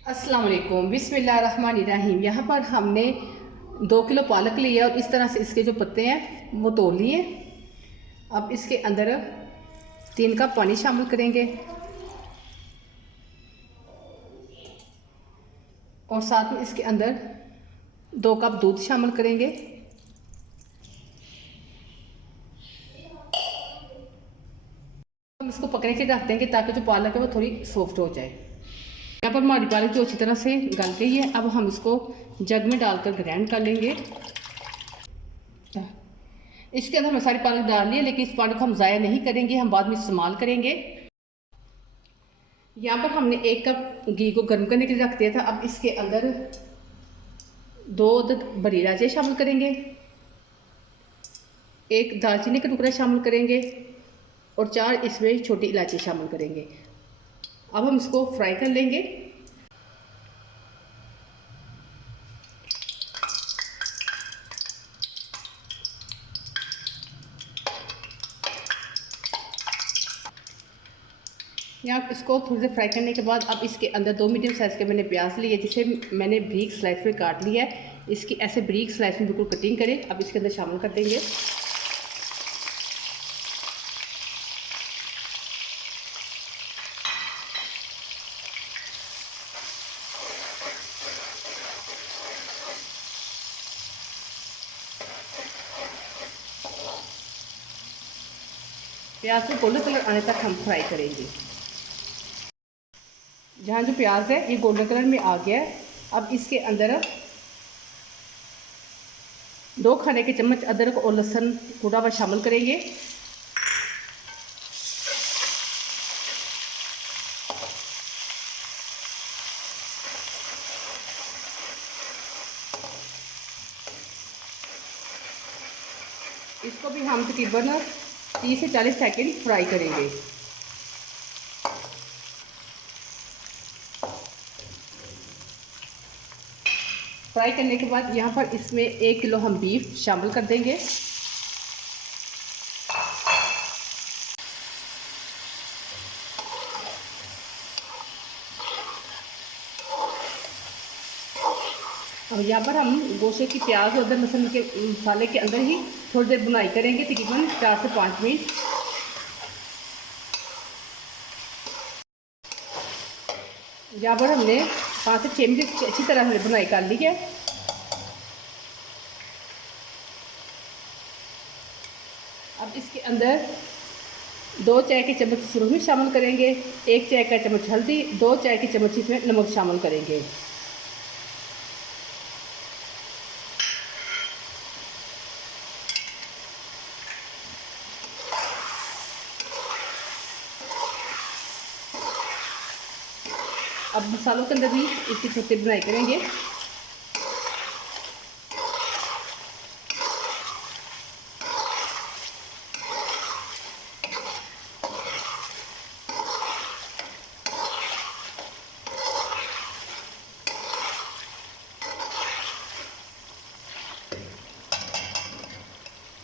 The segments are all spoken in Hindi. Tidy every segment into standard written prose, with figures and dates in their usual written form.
अस्सलाम वालेकुम, बिस्मिल्लाहिर्रहमानिर्रहीम। यहाँ पर हमने 2 किलो पालक लिया और इस तरह से इसके जो पत्ते हैं वो तोड़ लिए। अब इसके अंदर 3 कप पानी शामिल करेंगे और साथ में इसके अंदर 2 कप दूध शामिल करेंगे। हम इसको पकने के रख देंगे ताकि जो पालक है वो थोड़ी सॉफ्ट हो जाए। यहाँ पर हमारी पालक जो अच्छी तरह से गल गई है। अब हम इसको जग में डालकर ग्राइंड कर लेंगे। इसके अंदर हमने सारी पालक डाल ली है, लेकिन इस पानी को हम ज़ाया नहीं करेंगे, हम बाद में इस्तेमाल करेंगे। यहाँ पर हमने 1 कप घी को गर्म करने के लिए रख दिया था। अब इसके अंदर 2 बड़ी इलायची शामिल करेंगे, 1 दालचीनी का टुकड़ा शामिल करेंगे और 4 इसमें छोटी इलायची शामिल करेंगे। अब हम इसको फ्राई कर लेंगे। यहाँ इसको थोड़ी देर फ्राई करने के बाद अब इसके अंदर 2 मीडियम साइज़ के मैंने प्याज लिए, जिसे मैंने ब्रीक स्लाइस में काट लिया है। इसकी ऐसे ब्रीक स्लाइस में बिल्कुल कटिंग करें। अब इसके अंदर शामिल कर देंगे। प्याज को गोल्डन कलर आने तक हम फ्राई करेंगे। जहाँ जो प्याज है ये गोल्डन कलर में आ गया है। अब इसके अंदर 2 खाने के चम्मच अदरक और लहसुन कूटा हुआ शामिल करेंगे। इसको भी हम तकरीबन 30 से 40 सेकंड फ्राई करेंगे। फ्राई करने के बाद यहाँ पर इसमें 1 किलो हम बीफ शामिल कर देंगे। अब यहाँ पर हम गोश्त की प्याज और अदरक लहसुन के मसाले के अंदर ही थोड़ी देर बुनाई करेंगे, तकरीबन 4 से 5 मिनट। यहाँ पर हमने 5 से 6 मिनट अच्छी तरह हमने बुनाई कर ली है। अब इसके अंदर 2 चाय के चम्मच सुरही शामिल करेंगे, 1 चाय का चम्मच हल्दी, 2 चाय के चम्मच इसमें नमक शामिल करेंगे। अब मसालों के अंदर भी इसकी छोटी बुनाई करेंगे।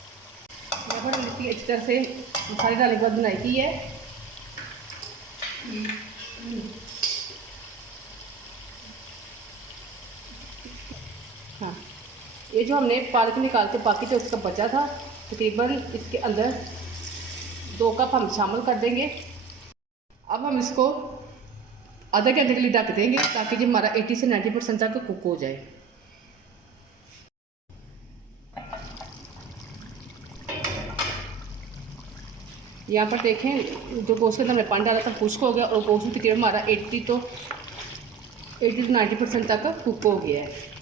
यहाँ पर इसकी अच्छी तरह से मसाले डालने के बाद बुनाई की है। हाँ, ये जो हमने पालक निकाल के बाकी जो उसका बचा था, तकरीबन इसके अंदर 2 कप हम शामिल कर देंगे। अब हम इसको आधा घंटे के लिए ढक देंगे ताकि जो हमारा 80 से 90% तक कुक हो जाए। यहाँ पर देखें, जो गोश्त के अंदर हमने पानी डाला था खुश्क हो गया और गोश्त तकरीबन हमारा 80 से 90% तक कुक हो गया है।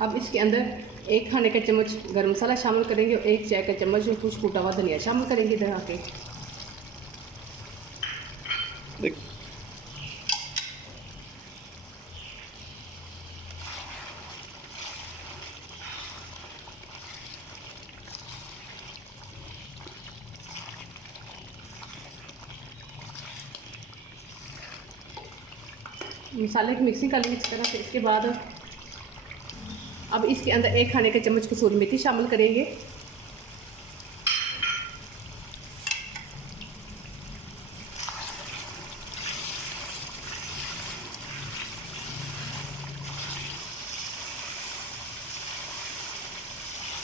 अब इसके अंदर 1 खाने का चम्मच गरम मसाला शामिल करेंगे और 1 चाय का चम्मच कुछ कूटा हुआ धनिया शामिल करेंगे इधर आके। मसाले की मिक्सिंग कर लेंगे इस तरह से। इसके बाद अब इसके अंदर 1 खाने का चम्मच कसूरी मेथी शामिल करेंगे।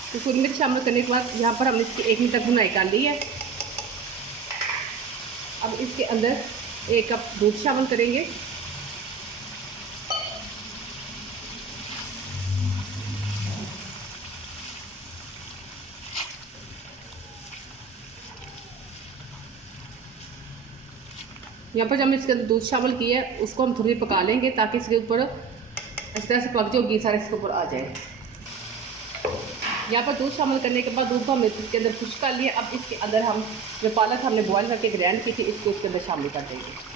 कसूरी मेथी शामिल करने के बाद यहाँ पर हमने इसकी 1 मिनट तक भुनाई कर ली है। अब इसके अंदर 1 कप दूध शामिल करेंगे। यहाँ पर जब हमने इसके अंदर दूध शामिल किया है उसको हम थोड़ी देर पका लेंगे ताकि इसके ऊपर इस तरह से पक जो घी सारा इसके ऊपर आ जाए। यहाँ पर दूध शामिल करने के बाद दूध को हमने इसके अंदर खुश कर लिया। अब इसके अंदर हम जो पालक हमने बॉयल करके ग्राइंड की थी इसको इसके अंदर शामिल कर देंगे।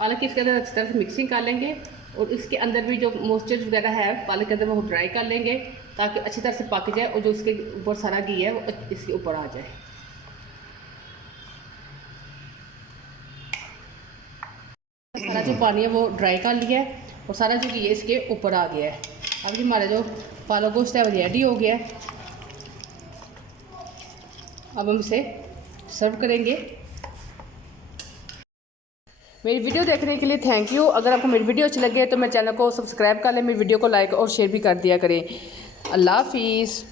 पालक की इसके अंदर अच्छी तरह से मिक्सिंग कर लेंगे और इसके अंदर भी जो मॉइस्चर वगैरह है पालक के अंदर वो ड्राई कर लेंगे ताकि अच्छी तरह से पक जाए और जो इसके ऊपर सारा घी है वो इसके ऊपर आ जाए। सारा जो पानी है वो ड्राई कर लिया है और सारा जो घी है इसके ऊपर आ गया है। अब ये हमारा जो पालक गोश्त है वो रेडी हो गया है। अब हम इसे सर्व करेंगे। मेरी वीडियो देखने के लिए थैंक यू। अगर आपको मेरी वीडियो अच्छी लगे तो मेरे चैनल को सब्सक्राइब कर लें, मेरी वीडियो को लाइक और शेयर भी कर दिया करें। अल्लाह हाफिज़।